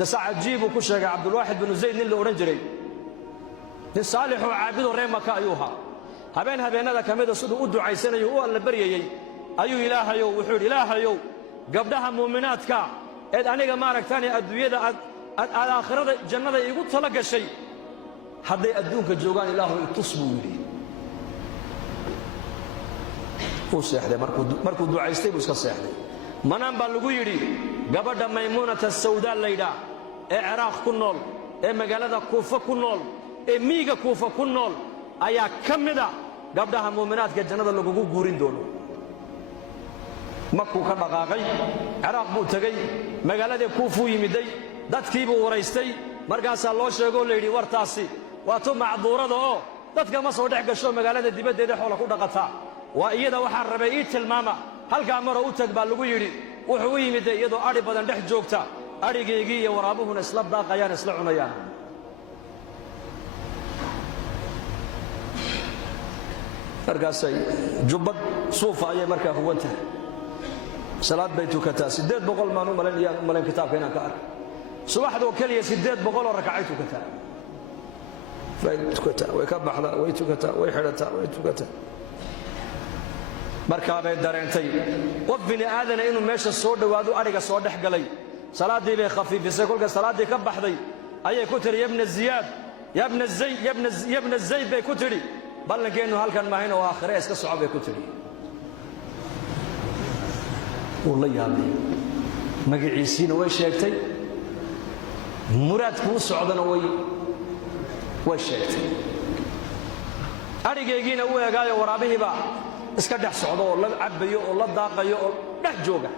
قصة عجيب وكشة عبد الواحد بن زيد نيل أورنجري الصالح وعابد الرمك أيها هبين هذا كميدا صدق أدو عيسان يو الله بريء أيو إله يو وحول إله يو قبلها مؤمنات كا إذ أنا جمارك ثاني أدوية الآخرة جنة يقول تلقى شيء حد يأدونك الجوغان إله يتصبوا لي هو سيحدي مركو دعاء يستيبس كسيحدي منام بالغويري قبل ميمونة السوداء الليلة عراق كنول مقالة كوفة كنول ميغا كوفة كنول أيا كمدا قبلها مؤمنات كجنة اللي قورين دولو مكو كبقاقي عراق بوتغي مقالة كوفو يمدي dadkiiba waraystay markaas loo sheego leeyri wartaasi waato macduurada oo dadka ma soo dhex gasho magaalada dibaddeeda xoolo ku dhaqata waa iyada waxa rabay ii tilmaama halka mar uu tag baa lagu yiri wuxuu yimid iyadoo ari badan dhex joogta arigeegii iyo waraabuhuna isla daaqayaan isla cunayaan markaasay jubbad suufa ay markaa huwanta salaad bay tukataa 800 maanu malan kitaabka inaan ka arko subaxdu kaliya 800 rak'ay tukataa way ka baxdaa way tukataa way xirataa way tukataa markaa bay dareentay qof bini aadan inuu meesha soo dhawaado ariga soo dhex galay salaadii bay khafiifisay kulka salaadii ka baxday ayay ku tiri ibn ziyad ibn zayd bay ku tiri ballankeenu halkan ma hayno aakhire iska socod bay ku tiri والله يابي magaciisina way sheegtay muraadku socdana way sheegtay arigeegina uu eegaayo waraabihiba iska dhex socdo oo la cabayo oo la daaqayo oo dhex jooga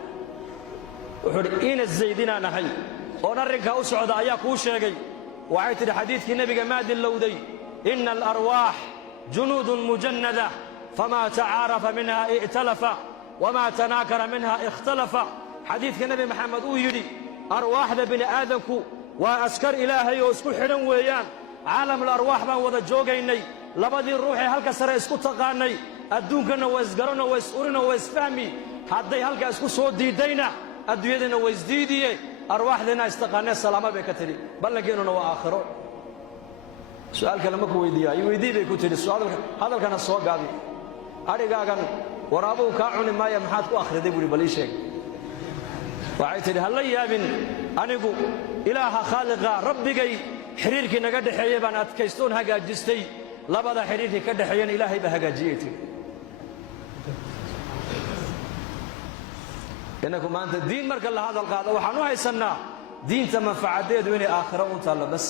wuxuu ina zaydina nahay oo arinka u socda ayaa ku sheegay waxay tiri xadiiskii nabiga maadin lowday inna al-arwah junudun mujannada fama ta'arafa minha i'talafa وما تناكر منها اختلف حديث النبي محمد يري أرواح بني آدمك وأسكر إلهي واسكو حرم ويان عالم الأرواح ما وذا جوغيني لبدي الروح هلك سر اسكو تقاني أدونكنا واسقرنا واسقرنا واسفهمي حدي هلك اسكو صوت ديدينا أدويدنا واسديدي أرواح لنا استقاني السلامة بكتري بل لقيننا وآخره سؤال كلامك ويدي بكتري السؤال هذا كان السؤال قابي أريقا waraabuu ka cuni maaya maxaad ku akhriday buri bal sheeg waxay tiri hal yaabin anigu ilaaha khaaliqa rabbigay xiriirkii naga dhaxeeyay baan adkaystoon hagaajistay labada xiriirkii ka dhaxeeyay ilaahay ba hagaajiyay inaku maanta diin marka la hadal qaado waxaan u haysanaa diinta manfacadeedu inay aakhiro u taalo bas